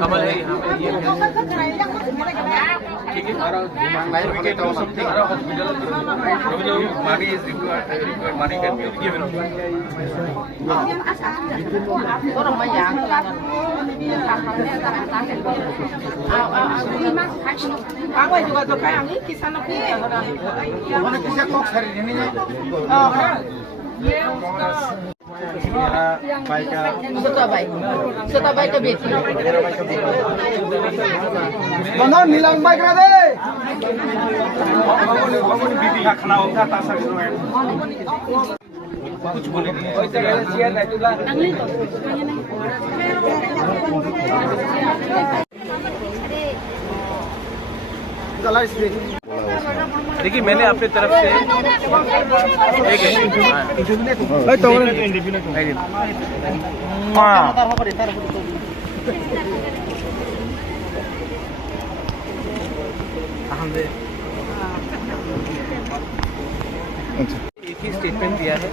कमल है यहाँ पे ये ठीक है money is required money can be given Sudah baik ke beci. Mana nilang baik ada? कुछ बोले देखिए मैंने अपनी तरफ से एक ही स्टेटमेंट दिया है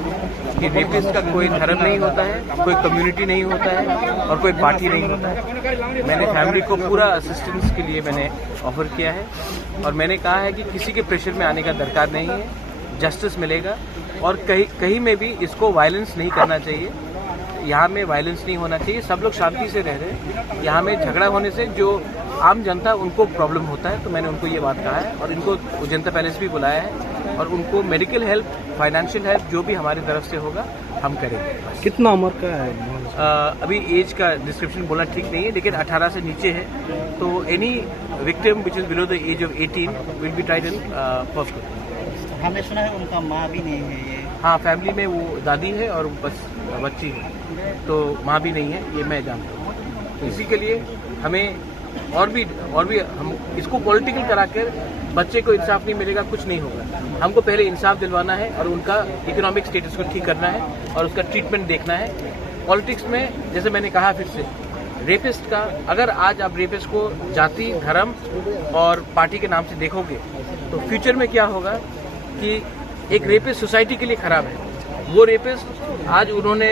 कि रेपिस्ट का कोई धर्म नहीं होता है, कोई कम्युनिटी नहीं होता है और कोई पार्टी नहीं होता है। मैंने फैमिली को पूरा असिस्टेंस के लिए मैंने ऑफर किया है और मैंने कहा है कि किसी के प्रेशर में आने का दरकार नहीं है, जस्टिस मिलेगा और कहीं में भी इसको वायलेंस नहीं करना चाहिए। यहाँ में वायलेंस नहीं होना चाहिए, सब लोग शांति से रह रहे हैं। यहाँ में झगड़ा होने से जो आम जनता उनको प्रॉब्लम होता है, तो मैंने उनको ये बात कहा है और इनको जनता पैलेस भी बुलाया है और उनको मेडिकल हेल्प, फाइनेंशियल हेल्प जो भी हमारी तरफ से होगा हम करेंगे। कितना उम्र का है? अभी एज का डिस्क्रिप्शन बोलना ठीक नहीं है, लेकिन 18 से नीचे है, तो any victim which is below the age of 18 will be tried in first. हमने सुना है उनका माँ भी नहीं है ये। हाँ, फैमिली में वो दादी है और बस बच्ची है, तो माँ भी नहीं है, ये मैं जानता हूँ। तो इसी के लिए हमें और भी हम इसको पॉलिटिकल कराकर बच्चे को इंसाफ नहीं मिलेगा, कुछ नहीं होगा। हमको पहले इंसाफ दिलवाना है और उनका इकोनॉमिक स्टेटस को ठीक करना है और उसका ट्रीटमेंट देखना है। पॉलिटिक्स में जैसे मैंने कहा फिर से, रेपिस्ट का अगर आज आप रेपिस्ट को जाति, धर्म और पार्टी के नाम से देखोगे तो फ्यूचर में क्या होगा कि एक रेपिस्ट सोसाइटी के लिए खराब है। वो रेपिस्ट आज उन्होंने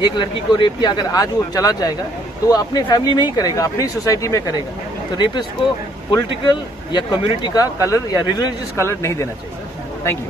एक लड़की को रेप किया, अगर आज वो चला जाएगा तो वो अपनी फैमिली में ही करेगा, अपनी सोसाइटी में करेगा। तो रेपिस्ट को पॉलिटिकल या कम्युनिटी का कलर या रिलीजियस कलर नहीं देना चाहिए। Thank you.